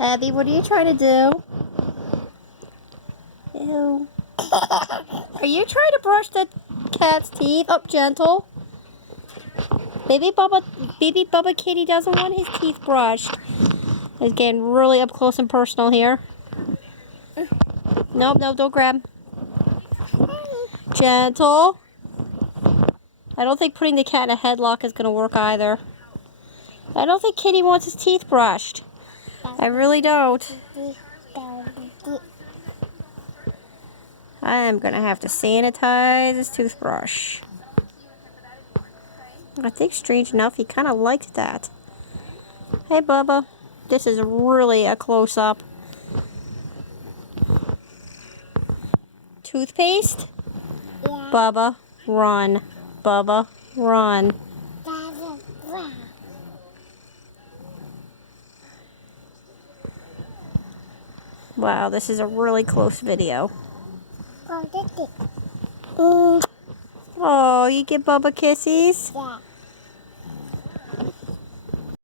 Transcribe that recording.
Abby, what are you trying to do? Ew. Are you trying to brush the cat's teeth? Up, gentle. Baby Bubba Kitty doesn't want his teeth brushed. It's getting really up close and personal here. Nope, no, don't grab. Gentle. I don't think putting the cat in a headlock is going to work either. I don't think Kitty wants his teeth brushed. I really don't. I am going to have to sanitize his toothbrush. I think, strange enough, he kind of liked that. Hey, Bubba. This is really a close-up. Toothpaste? Yeah. Bubba, run. Bubba, run. Wow, this is a really close video. Oh, you give Bubba kisses? Yeah.